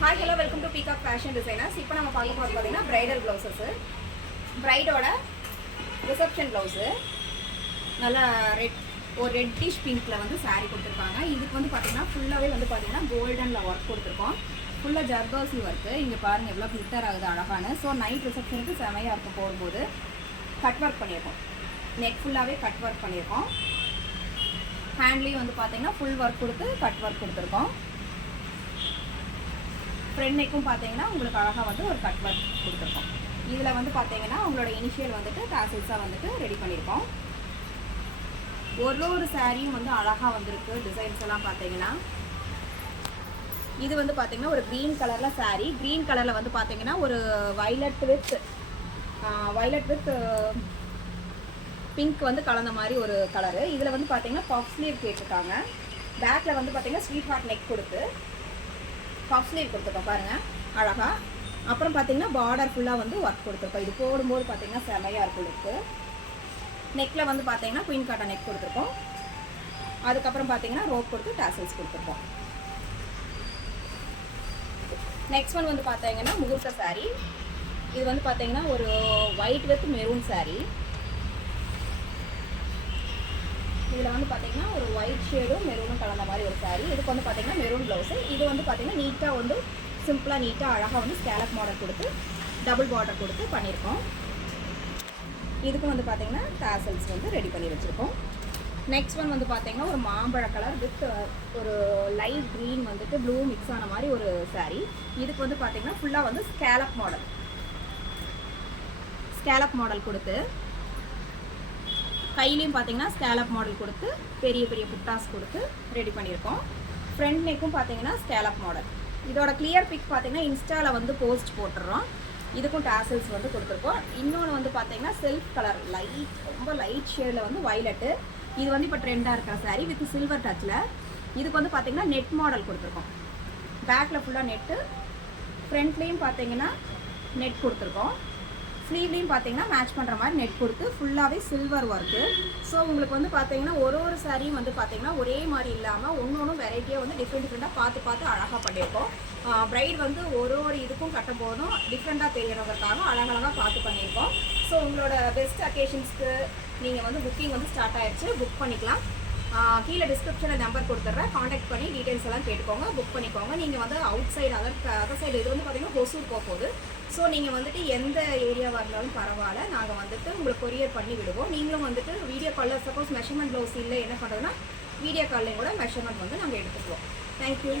Hi hello welcome to peacock fashion designers. இப்போ நம்ம பார்க்க போகிறது பார்த்தீங்கன்னா ப்ரைடல் ப்ளவுசஸ்ஸு. ப்ரைடோட ரிசப்ஷன் ப்ளவுஸு நல்லா ஒரு ரெட்டிஷ் பிங்க்கில் வந்து சாரீ கொடுத்துருக்காங்க. இதுக்கு வந்து பார்த்தீங்கன்னா ஃபுல்லாகவே வந்து பார்த்தீங்கன்னா கோல்டனில் ஒர்க் கொடுத்துருக்கோம். ஃபுல்லாக ஜர்தோசி ஒர்க்கு. இங்கே பாருங்கள் எவ்வளோ ஃபில்டர் ஆகுது அழகான. ஸோ நைட் ரிசப்ஷனுக்கு செமையாக இருக்க போகும்போது கட் ஒர்க் பண்ணியிருக்கோம். நெக் ஃபுல்லாகவே கட் ஒர்க் பண்ணியிருக்கோம். ஹேண்ட்லேயும் வந்து பார்த்தீங்கன்னா ஃபுல் ஒர்க் கொடுத்து கட் ஒர்க் கொடுத்துருக்கோம். ஃப்ரண்ட் நெக்கும் பார்த்தீங்கன்னா உங்களுக்கு அழகாக வந்து ஒரு கட் ஒர்க் கொடுத்துருக்கோம். இதில் வந்து பார்த்தீங்கன்னா உங்களோட இனிஷியல் வந்துட்டு டாசல்ஸாக வந்துட்டு ரெடி பண்ணியிருக்கோம். ஒரு சாரியும் வந்து அழகாக வந்திருக்கு. டிசைன்ஸ் எல்லாம் பார்த்தீங்கன்னா இது வந்து பார்த்தீங்கன்னா ஒரு க்ரீன் கலரில் சாரீ. க்ரீன் கலரில் வந்து பார்த்தீங்கன்னா ஒரு வைலட் வித் பிங்க் வந்து கலந்த மாதிரி ஒரு கலரு. இதில் வந்து பார்த்தீங்கன்னா பஃப் ஸ்லீவ் கேட்டிருக்காங்க. பேக்கில் வந்து பார்த்தீங்கன்னா ஸ்வீட் ஹார்ட் நெக் கொடுத்து பஃப் ஸ்லீவ் கொடுத்துருக்கோம் பாருங்கள் அழகாக. அப்புறம் பார்த்தீங்கன்னா பார்டர் ஃபுல்லாக வந்து ஒர்க் கொடுத்துருக்கோம். இது போடும்போது பார்த்தீங்கன்னா செமையாக இருக்கும் லுக்கு. நெக்கில் வந்து பார்த்தீங்கன்னா குயின் காட்டன் நெக் கொடுத்துருக்கோம். அதுக்கப்புறம் பார்த்தீங்கன்னா ரோப் கொடுத்து டாசல்ஸ் கொடுத்துருக்கோம். நெக்ஸ்ட் ஒன் வந்து பார்த்தீங்கன்னா முகூர்த்த சாரீ. இது வந்து பார்த்தீங்கன்னா ஒரு ஒயிட் வித் மெரூன் சாரீ. இதில் வந்து பார்த்தீங்கன்னா ஒரு ஒயிட் ஷேடும் மெரூனும் கலந்த மாதிரி ஒரு சாரீ. இதுக்கு வந்து பார்த்தீங்கன்னா மெரூன் ப்ளவுஸு. இது வந்து பார்த்தீங்கன்னா நீட்டாக வந்து சிம்பிளாக நீட்டாக அழகாக வந்து ஸ்கேலப் மாடல் கொடுத்து டபுள் பார்டர் கொடுத்து பண்ணியிருக்கோம். இதுக்கும் வந்து பார்த்தீங்கன்னா டாசல்ஸ் வந்து ரெடி பண்ணி வச்சுருக்கோம். நெக்ஸ்ட் ஒன் வந்து பார்த்தீங்கன்னா ஒரு மாம்பழ கலர் வித் ஒரு லைட் க்ரீன் வந்துட்டு ப்ளூ மிக்ஸ் ஆன மாதிரி ஒரு சாரீ. இதுக்கு வந்து பார்த்தீங்கன்னா ஃபுல்லாக வந்து ஸ்கேலப் மாடல் கொடுத்து கையிலையும் பார்த்தீங்கன்னா ஸ்கேலப் மாடல் கொடுத்து பெரிய பெரிய புட்டாஸ் கொடுத்து ரெடி பண்ணியிருக்கோம். ஃப்ரண்ட் நெக்கும் பார்த்தீங்கன்னா ஸ்கேலப் மாடல். இதோட கிளியர் பிக் பார்த்தீங்கன்னா இன்ஸ்டாவில் வந்து போஸ்ட் போட்டுடுறோம். இதுக்கும் டாசல்ஸ் வந்து கொடுத்துருக்கோம். இன்னொன்று வந்து பார்த்தீங்கன்னா செல்ஃப் கலர் ரொம்ப லைட் ஷேடில் வந்து வைலட்டு. இது வந்து இப்போ ட்ரெண்டாக இருக்கிற சாரீ வித் சில்வர் டச்சில். இதுக்கு வந்து பார்த்தீங்கன்னா நெட் மாடல் கொடுத்துருக்கோம். பேக்கில் ஃபுல்லாக நெட்டு, ஃப்ரண்ட்லேயும் பார்த்தீங்கன்னா நெட் கொடுத்துருக்கோம். ஸ்லீவ்லேயும் பார்த்தீங்கன்னா மேட்ச் பண்ணுற மாதிரி நெட் கொடுத்து ஃபுல்லாகவே சில்வர் ஒர்க்கு. ஸோ உங்களுக்கு வந்து பார்த்தீங்கன்னா ஒரு சாரியும் வந்து பார்த்தீங்கன்னா ஒரே மாதிரி இல்லாமல் ஒன்று வெரைட்டியாக வந்து டிஃப்ரெண்ட்டாக பார்த்து அழகாக பண்ணியிருக்கோம். ப்ரைட் வந்து ஒரு இதுக்கும் கட்டும் போதும் டிஃப்ரெண்ட்டாக தெரியறதுக்காக அழகழகாக பார்த்து பண்ணியிருக்கோம். ஸோ உங்களோட பெஸ்ட் அக்கேஷன்ஸ்க்கு நீங்கள் வந்து புக்கிங் வந்து ஸ்டார்ட் ஆகிடுச்சு. புக் பண்ணிக்கலாம். கீழே டிஸ்கிரிப்ஷனில் நம்பர் கொடுத்துட்றேன். காண்டாக்ட் பண்ணி டீட்டெயில்ஸ் எல்லாம் கேட்டுக்கோங்க, புக் பண்ணிக்கோங்க. நீங்கள் வந்து அவுட் சைடு அதர் சைடு இது வந்து பார்த்தீங்கன்னா ஹொசூர் போகுது. ஸோ நீங்கள் வந்துட்டு எந்த ஏரியாவாக இருந்தாலும் பரவாயில்ல, நாங்கள் வந்துட்டு உங்களுக்கு கொரியர் பண்ணி விடுவோம். நீங்களும் வந்துட்டு வீடியோ காலில் சப்போஸ் மெஷர்மெண்ட் ப்ளவுஸ் இல்லை என்ன பண்ணுறதுன்னா வீடியோ கால்லையும் கூட மெஷர்மெண்ட் வந்து நாங்கள் எடுத்துக்குவோம். தேங்க்யூ.